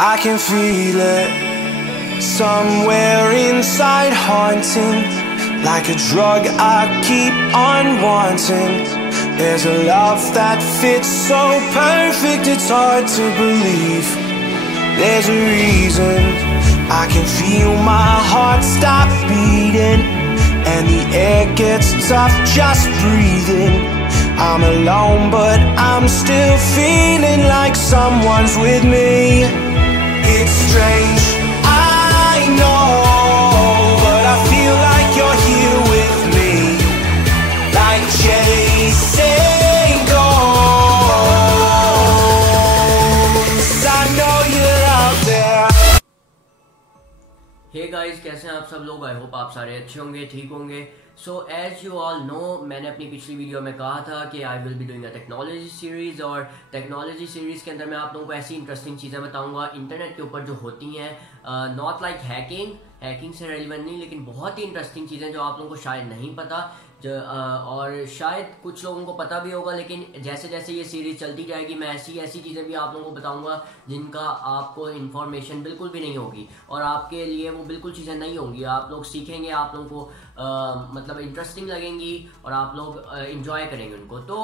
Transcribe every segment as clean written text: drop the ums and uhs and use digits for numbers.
I can feel it somewhere inside, haunting like a drug I keep on wanting. There's a love that fits so perfect, it's hard to believe. There's a reason I can feel my heart stop beating, and the air gets tough just breathing. I'm alone but I'm still feeling like someone's with me. It's strange, I know, but I feel like you're here with me, like chasing ghosts. I know you're out there. Hey guys, कैसे हैं आप सब लोग? I hope आप सारे अच्छे होंगे, ठीक होंगे। So as you all know, मैंने अपनी पिछली वीडियो में कहा था कि I will be doing a technology series, और टेक्नोलॉजी सीरीज़ के अंदर मैं आप लोगों को ऐसी इंटरेस्टिंग चीज़ें बताऊंगा इंटरनेट के ऊपर जो होती हैं, नॉट लाइक हैकिंग से रेलिवेंट नहीं, लेकिन बहुत ही इंटरेस्टिंग चीज़ें जो आप लोगों को शायद नहीं पता, और शायद कुछ लोगों को पता भी होगा। लेकिन जैसे जैसे ये सीरीज़ चलती जाएगी मैं ऐसी चीज़ें भी आप लोगों को बताऊंगा जिनका आपको इन्फॉर्मेशन बिल्कुल भी नहीं होगी, और आपके लिए वो बिल्कुल चीज़ें नहीं होंगी। आप लोग सीखेंगे, आप लोगों को मतलब इंटरेस्टिंग लगेंगी और आप लोग इंजॉय करेंगे उनको। तो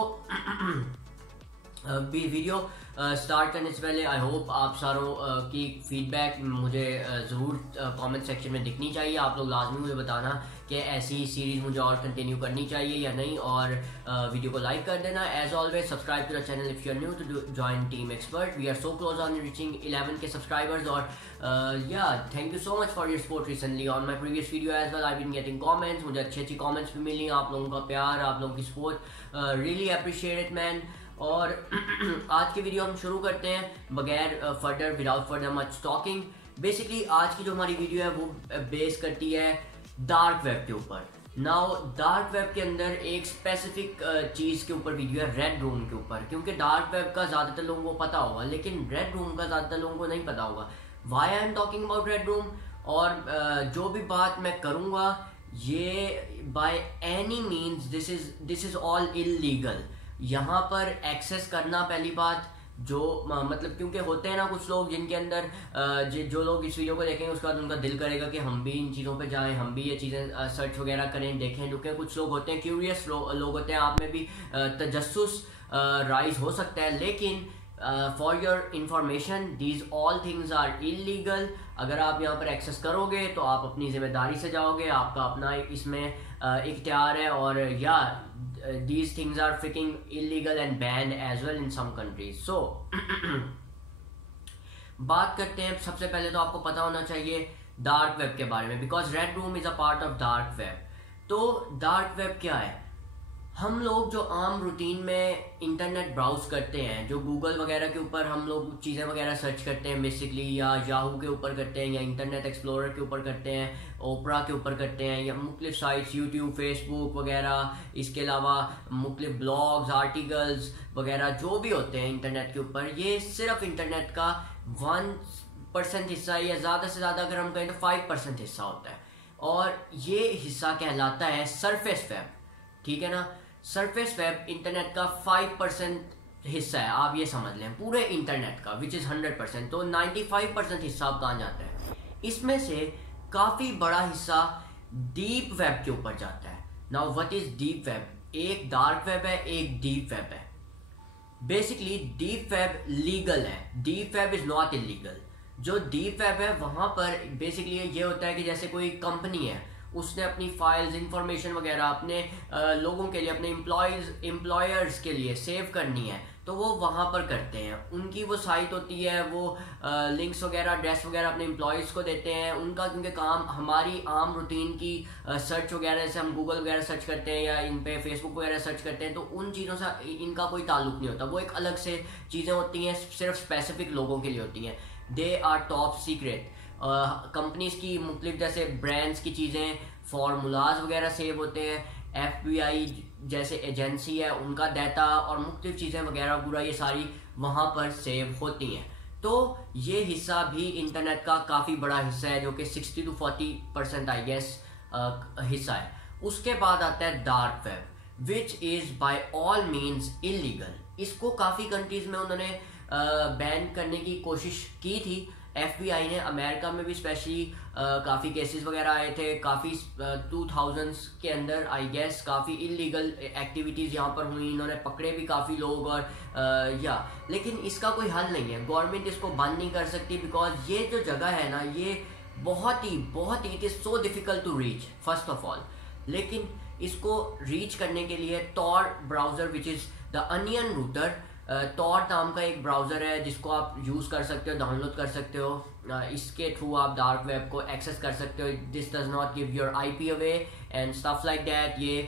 वीडियो स्टार्ट करने से पहले आई होप आप सारों की फीडबैक मुझे ज़रूर कमेंट सेक्शन में दिखनी चाहिए। आप लोग लाजमी मुझे बताना कि ऐसी सीरीज़ मुझे और कंटिन्यू करनी चाहिए या नहीं, और वीडियो को लाइक कर देना। As always subscribe to the channel if you are new to join team expert. We are so close on reaching 11 K subscribers, और या thank you so much for your support recently on my previous video as well. I been getting comments, मुझे अच्छी comments भी मिली। आप लोगों का प्यार, आप लोगों की support, really appreciate it man. और आज की वीडियो हम शुरू करते हैं बगैर without further much talking. Basically आज की जो हमारी वीडियो है वो बेस करती है डार्क वेब के ऊपर। नाउ डार्क वेब के अंदर एक स्पेसिफिक चीज़ के ऊपर वीडियो है, रेड रूम के ऊपर, क्योंकि डार्क वेब का ज़्यादातर लोगों को पता होगा लेकिन रेड रूम का ज़्यादातर लोगों को नहीं पता होगा। Why I am talking about red room, और जो भी बात मैं करूँगा ये by any means this is all illegal. यहाँ पर एक्सेस करना, पहली बात जो मतलब, क्योंकि होते हैं ना कुछ लोग जिनके अंदर जो लोग इस वीडियो को देखेंगे उसके बाद उनका दिल करेगा कि हम भी इन चीज़ों पे जाएं, हम भी ये चीज़ें सर्च वगैरह करें, देखें। क्योंकि कुछ लोग होते हैं क्यूरियस लोग होते हैं, आप में भी तजस्सुस राइज हो सकता है। लेकिन for your information these all things are illegal. अगर आप यहाँ पर एक्सेस करोगे तो आप अपनी जिम्मेदारी से जाओगे, आपका अपना इसमें इख्तियार है, और या these things are freaking illegal and banned as well in some countries. So बात करते हैं। सबसे पहले तो आपको पता होना चाहिए डार्क वेब के बारे में, because red room is a part of dark web. तो डार्क वेब क्या है? हम लोग जो आम रूटीन में इंटरनेट ब्राउज करते हैं, जो गूगल वगैरह के ऊपर हम लोग चीज़ें वगैरह सर्च करते हैं बेसिकली, या याहू के ऊपर करते हैं, या इंटरनेट एक्सप्लोरर के ऊपर करते हैं, ओपरा के ऊपर करते हैं, या मुख्तलिफ साइट्स यूट्यूब, फेसबुक वगैरह, इसके अलावा मुख्तलिफ ब्लॉग्स, आर्टिकल्स वगैरह जो भी होते हैं इंटरनेट के ऊपर, ये सिर्फ इंटरनेट का 1% हिस्सा है, या ज़्यादा से ज़्यादा अगर हम कहें तो 5% हिस्सा होता है, और ये हिस्सा कहलाता है सरफेस वेब। ठीक है ना? सरफेस वेब इंटरनेट का 5% हिस्सा है, आप ये समझ लें पूरे इंटरनेट का, विच इज़ 100%। तो 95% हिस्सा अब कहाँ जाता है? इसमें से काफ़ी बड़ा हिस्सा डीप वेब के ऊपर जाता है। Now what is deep web? एक डार्क वेब है, एक डीप वेब है। बेसिकली डीप वेब लीगल है, deep web is not illegal. जो डीप वेब है वहाँ पर बेसिकली ये होता है कि जैसे कोई कंपनी है, उसने अपनी फाइल्स, इंफॉर्मेशन वगैरह अपने लोगों के लिए, अपने एम्प्लॉयर्स के लिए सेव करनी है, तो वो वहाँ पर करते हैं। उनकी वो साइट होती है, वो लिंक्स वगैरह, एड्रेस वगैरह अपने एम्प्लॉयज़ को देते हैं। उनका क्योंकि काम हमारी आम रूटीन की सर्च वगैरह, जैसे हम गूगल वगैरह सर्च करते हैं या इन पे फेसबुक वगैरह सर्च करते हैं, तो उन चीज़ों से इनका कोई ताल्लुक नहीं होता। वो एक अलग से चीज़ें होती हैं, सिर्फ स्पेसिफिक लोगों के लिए होती हैं। They are top secret. Companies की मुख्तलिफ जैसे ब्रांड्स की चीज़ें, फार्मूलाज वगैरह सेव होते हैं, FBI जैसे एजेंसी है उनका डाटा, और मुख्तलिफ चीज़ें वगैरह पूरा ये सारी वहाँ पर सेव होती हैं। तो ये हिस्सा भी इंटरनेट का काफ़ी बड़ा हिस्सा है, जो कि 60 to 40% आई गेस हिस्सा है। उसके बाद आता है dark web, which is by all means illegal. इसको काफ़ी कंट्रीज़ में उन्होंने बैन करने की कोशिश की थी, FBI ने अमेरिका में भी स्पेशली काफ़ी केसेस वगैरह आए थे, काफ़ी 2000s के अंदर आई गेस काफ़ी इलीगल एक्टिविटीज़ यहाँ पर हुई, इन्होंने पकड़े भी काफ़ी लोग और लेकिन इसका कोई हल नहीं है, गवर्नमेंट इसको बंद नहीं कर सकती बिकॉज ये जो जगह है ना ये बहुत ही it is so difficult to reach first of all. लेकिन इसको रीच करने के लिए Tor browser which is the onion router, Tor नाम का एक ब्राउज़र है जिसको आप यूज़ कर सकते हो, डाउनलोड कर सकते हो, इसके थ्रू आप डार्क वेब को एक्सेस कर सकते हो। This does not give your IP away and stuff like that, ये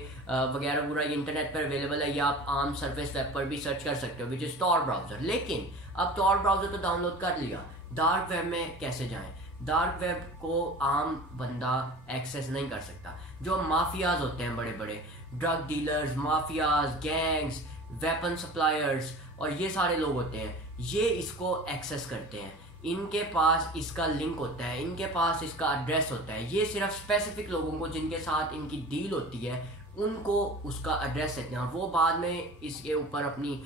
वगैरह पूरा इंटरनेट पर अवेलेबल है, या आप आम सरफेस वेब पर भी सर्च कर सकते हो विच इज़ टॉर ब्राउज़र। लेकिन अब टॉर ब्राउज़र तो डाउनलोड कर लिया, डार्क वेब में कैसे जाएं? डार्क वेब को आम बंदा एक्सेस नहीं कर सकता। जो माफियाज होते हैं, बड़े बड़े drug dealers, mafias, gangs, weapon suppliers और ये सारे लोग होते हैं, ये इसको एक्सेस करते हैं, इनके पास इसका लिंक होता है, इनके पास इसका एड्रेस होता है। ये सिर्फ स्पेसिफिक लोगों को जिनके साथ इनकी डील होती है उनको उसका एड्रेस देते हैं, और वो बाद में इसके ऊपर अपनी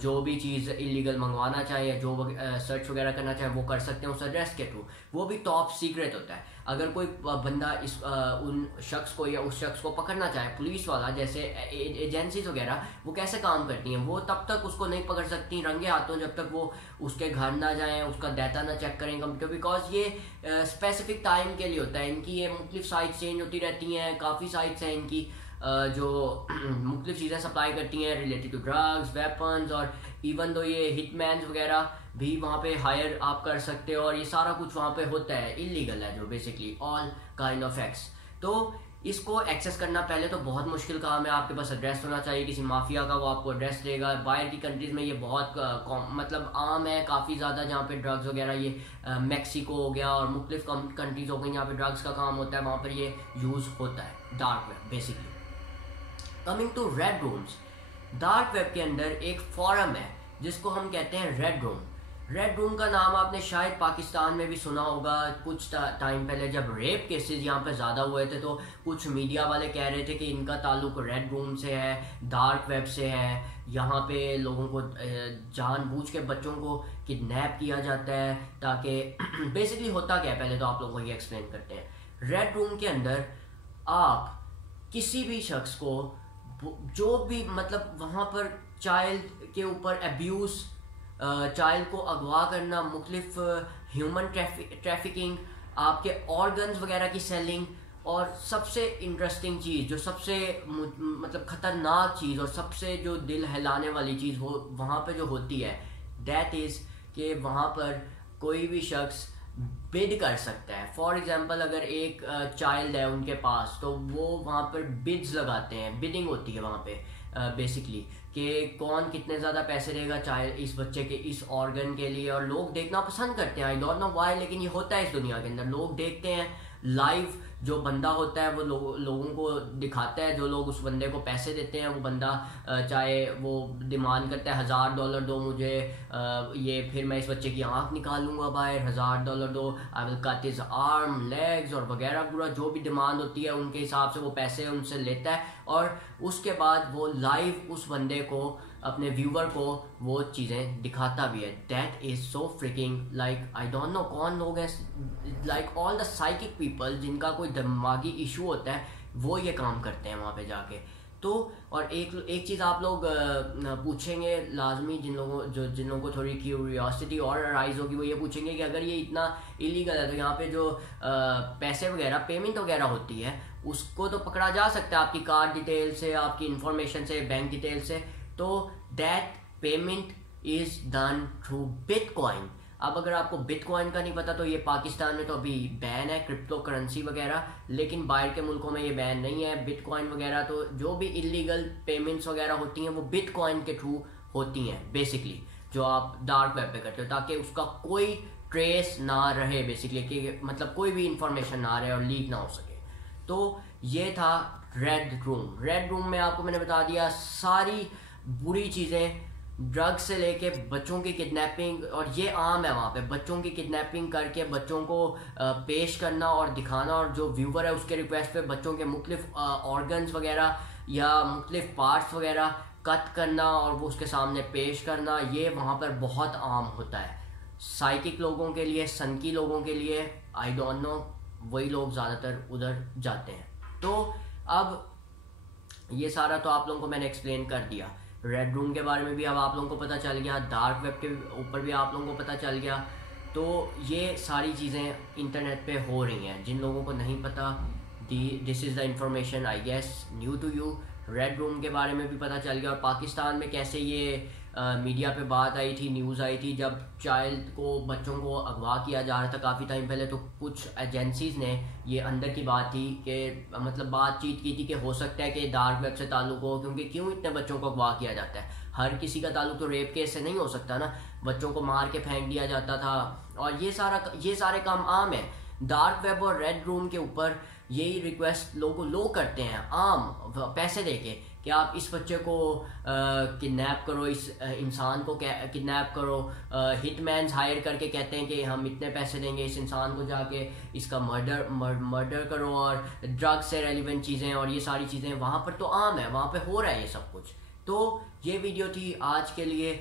जो भी चीज़ इलीगल मंगवाना चाहे या जो सर्च वगैरह करना चाहे वो कर सकते हैं उस एड्रेस के थ्रू। वो भी टॉप सीक्रेट होता है। अगर कोई बंदा इस उन शख्स को या उस शख्स को पकड़ना चाहे, पुलिस वाला जैसे एजेंसीज वगैरह वो कैसे काम करती हैं, वो तब तक उसको नहीं पकड़ सकती रंगे हाथों जब तक वो उसके घर ना जाएं, उसका डाटा ना चेक करें कंप्यूटर, बिकॉज ये स्पेसिफिक टाइम के लिए होता है। इनकी ये मुख्तलिफ साइट्स चेंज होती रहती हैं, काफ़ी साइट्स हैं इनकी जो मुख्तलिफ चीज़ें सप्लाई करती हैं रिलेटेड टू ड्रग्स, वेपन्स, और इवन दो ये हिटमैन्स वगैरह भी वहाँ पे हायर आप कर सकते हो, और ये सारा कुछ वहाँ पे होता है, इलीगल है जो basically all kind of acts. तो इसको एक्सेस करना पहले तो बहुत मुश्किल काम है, आपके पास एड्रेस होना चाहिए किसी माफिया का, वो आपको एड्रेस देगा। बाहर की कंट्रीज़ में ये बहुत मतलब आम है काफ़ी ज़्यादा, जहाँ पे ड्रग्स वगैरह ये मैक्सिको हो गया और मुख्तलिफ कंट्रीज़ हो गई जहाँ पे ड्रग्स का काम होता है, वहाँ पर ये यूज़ होता है dark web basically. Coming to red rooms, dark web के अंदर एक फॉरम है जिसको हम कहते हैं रेड रूम। रेड रूम का नाम आपने शायद पाकिस्तान में भी सुना होगा। कुछ टाइम पहले जब रेप केसेस यहाँ पे ज़्यादा हुए थे तो कुछ मीडिया वाले कह रहे थे कि इनका ताल्लुक रेड रूम से है, डार्क वेब से है, यहाँ पे लोगों को जानबूझ के बच्चों को किडनैप किया जाता है ताकि बेसिकली होता क्या है पहले तो आप लोगों को ये एक्सप्लेन करते हैं। रेड रूम के अंदर आप किसी भी शख्स को जो भी मतलब वहाँ पर चाइल्ड के ऊपर अब्यूज़, चाइल्ड को अगवा करना, मुख्तलिफ ह्यूमन ट्रैफिकिंग, आपके ऑर्गन्स वगैरह की सेलिंग, और सबसे इंटरेस्टिंग चीज़ जो सबसे मतलब ख़तरनाक चीज़ और सबसे जो दिल हिलाने वाली चीज़ वो वहाँ पे जो होती है, दैट इज़ कि वहाँ पर कोई भी शख्स बिड कर सकता है। फॉर एग्जांपल अगर एक चाइल्ड है उनके पास तो वो वहाँ पर बिड्स लगाते हैं, बिडिंग होती है वहाँ पे बेसिकली कि कौन कितने ज़्यादा पैसे देगा चाइल्ड इस बच्चे के इस ऑर्गन के लिए, और लोग देखना पसंद करते हैं। आई डोंट नो व्हाई, लेकिन ये होता है इस दुनिया के अंदर। लोग देखते हैं लाइव, जो बंदा होता है वो लोगों को दिखाता है, जो लोग उस बंदे को पैसे देते हैं वो बंदा चाहे वो डिमांड करता है $1000 दो मुझे, ये फिर मैं इस बच्चे की आंख निकालूंगा बाहर, $1000 दो, I will cut his arm, legs और वगैरह, पूरा जो भी डिमांड होती है उनके हिसाब से वो पैसे उनसे लेता है, और उसके बाद वो लाइव उस बंदे को, अपने व्यूवर को वो चीज़ें दिखाता भी है। That is so fricking like I don't know कौन लोग हैं, like all the psychic people जिनका कोई दिमागी इशू होता है वो ये काम करते हैं वहाँ पे जाके। तो और एक चीज़ आप लोग पूछेंगे लाजमी, जिन लोगों को थोड़ी क्यूरियोसिटी और राइज होगी, वो ये पूछेंगे कि अगर ये इतना इलीगल है तो यहाँ पे जो पैसे वगैरह, पेमेंट वगैरह होती है उसको तो पकड़ा जा सकता है आपकी कार्ड डिटेल से, आपकी इंफॉर्मेशन से, बैंक डिटेल से। तो that payment is done through bitcoin. अब अगर आपको बिटकॉइन का नहीं पता तो ये पाकिस्तान में तो अभी बैन है, क्रिप्टो करेंसी वगैरह, लेकिन बाहर के मुल्कों में ये बैन नहीं है बिटकॉइन वगैरह। तो जो भी इलीगल पेमेंट्स वगैरह होती हैं वो बिटकॉइन के थ्रू होती हैं बेसिकली, जो आप डार्क वेब पे करते हो, ताकि उसका कोई ट्रेस ना रहे बेसिकली, कि मतलब कोई भी इंफॉर्मेशन ना रहे और लीक ना हो सके। तो ये था रेड रूम। रेड रूम में आपको मैंने बता दिया सारी बुरी चीज़ें, ड्रग्स से लेके बच्चों की किडनैपिंग, और ये आम है वहाँ पे, बच्चों की किडनैपिंग करके बच्चों को पेश करना और दिखाना, और जो व्यूवर है उसके रिक्वेस्ट पे बच्चों के मुख्तलिफ ऑर्गन्स वगैरह या मुख्तलिफ पार्ट्स वगैरह कट करना और वो उसके सामने पेश करना, ये वहाँ पर बहुत आम होता है। साइकिक लोगों के लिए, सनकी लोगों के लिए, आई डोंट नो, वही लोग ज़्यादातर उधर जाते हैं। तो अब ये सारा तो आप लोगों को मैंने एक्सप्लेन कर दिया। रेड रूम के बारे में भी अब आप लोगों को पता चल गया, डार्क वेब के ऊपर भी आप लोगों को पता चल गया। तो ये सारी चीज़ें इंटरनेट पे हो रही हैं। जिन लोगों को नहीं पता, this is the information I guess new to you. Red room के बारे में भी पता चल गया, और पाकिस्तान में कैसे ये मीडिया पे बात आई थी, न्यूज़ आई थी, जब चाइल्ड को, बच्चों को अगवा किया जा रहा था काफ़ी टाइम पहले, तो कुछ एजेंसीज़ ने, ये अंदर की बात थी कि मतलब बातचीत की थी कि हो सकता है कि डार्क वेब से ताल्लुक़ हो, क्योंकि क्यों इतने बच्चों को अगवा किया जाता है। हर किसी का ताल्लुक़ तो रेप केस से नहीं हो सकता ना, बच्चों को मार के फेंक दिया जाता था, और ये सारे काम आम है। डार्क वेब और रेड रूम के ऊपर यही रिक्वेस्ट लोग करते हैं आम पैसे देके कि आप इस बच्चे को किडनैप करो, इस इंसान को किडनैप करो। हिटमैन्स हायर करके कहते हैं कि हम इतने पैसे देंगे, इस इंसान को जाके इसका मर्डर करो, और ड्रग से रेलिवेंट चीज़ें और ये सारी चीज़ें वहाँ पर तो आम है, वहाँ पे हो रहा है ये सब कुछ। तो ये वीडियो थी आज के लिए।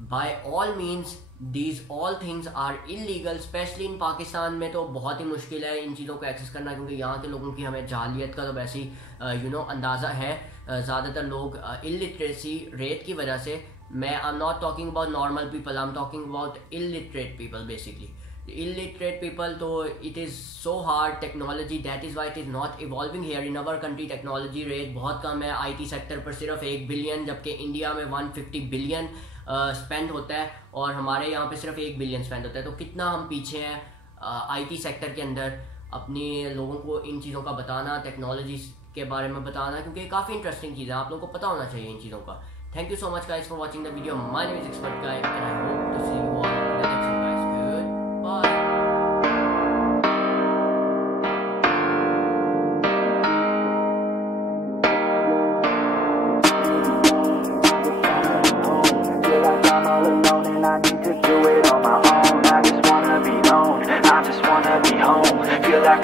By all means these all things are illegal, specially in Pakistan में तो बहुत ही मुश्किल है इन चीज़ों को एक्सेस करना, क्योंकि यहाँ के लोगों की हमें जालियत का तो वैसे ही अंदाज़ा है। ज़्यादातर लोग इलिटरेसी रेट की वजह से, मैं I am not talking about normal people, I am talking about illiterate people basically. illiterate people, तो it is so hard, technology, that is why it is not evolving here in our country। Technology rate बहुत कम है IT sector पर, सिर्फ 1 billion, जबकि India में 150 billion spend होता है, और हमारे यहाँ पे सिर्फ 1 बिलियन स्पेंड होता है। तो कितना हम पीछे हैं IT सेक्टर के अंदर। अपने लोगों को इन चीज़ों का बताना, टेक्नोलॉजी के बारे में बताना, क्योंकि काफ़ी इंटरेस्टिंग चीज़ है, आप लोगों को पता होना चाहिए इन चीज़ों का। Thank you so much guys for watching the video. My name is expert guy and I hope to see you all in the next one guys. Bye.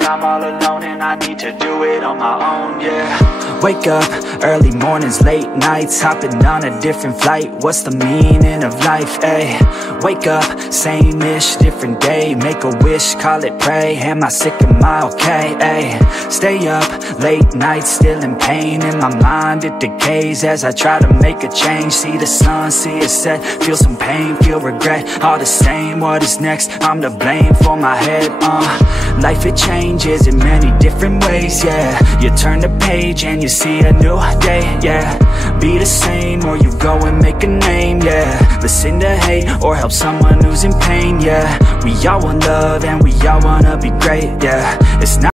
I'm all alone and I need to do it on my own, yeah. Wake up, early mornings, late nights, hopping on a different flight. What's the meaning of life, ayy? Wake up, same-ish, different day. Make a wish, call it pray. Am I sick, am I okay, ayy? Stay up, late nights, still in pain. In my mind it decays as I try to make a change. See the sun, see it set, feel some pain, feel regret. All the same, what is next? I'm to blame for my head, Life it changes in many different ways, yeah. You turn the page and you see a new day, yeah. Be the same or you go and make a name, yeah. Listen to hate or help someone who's in pain, yeah. We all want love and we all wanna be great, yeah. It's not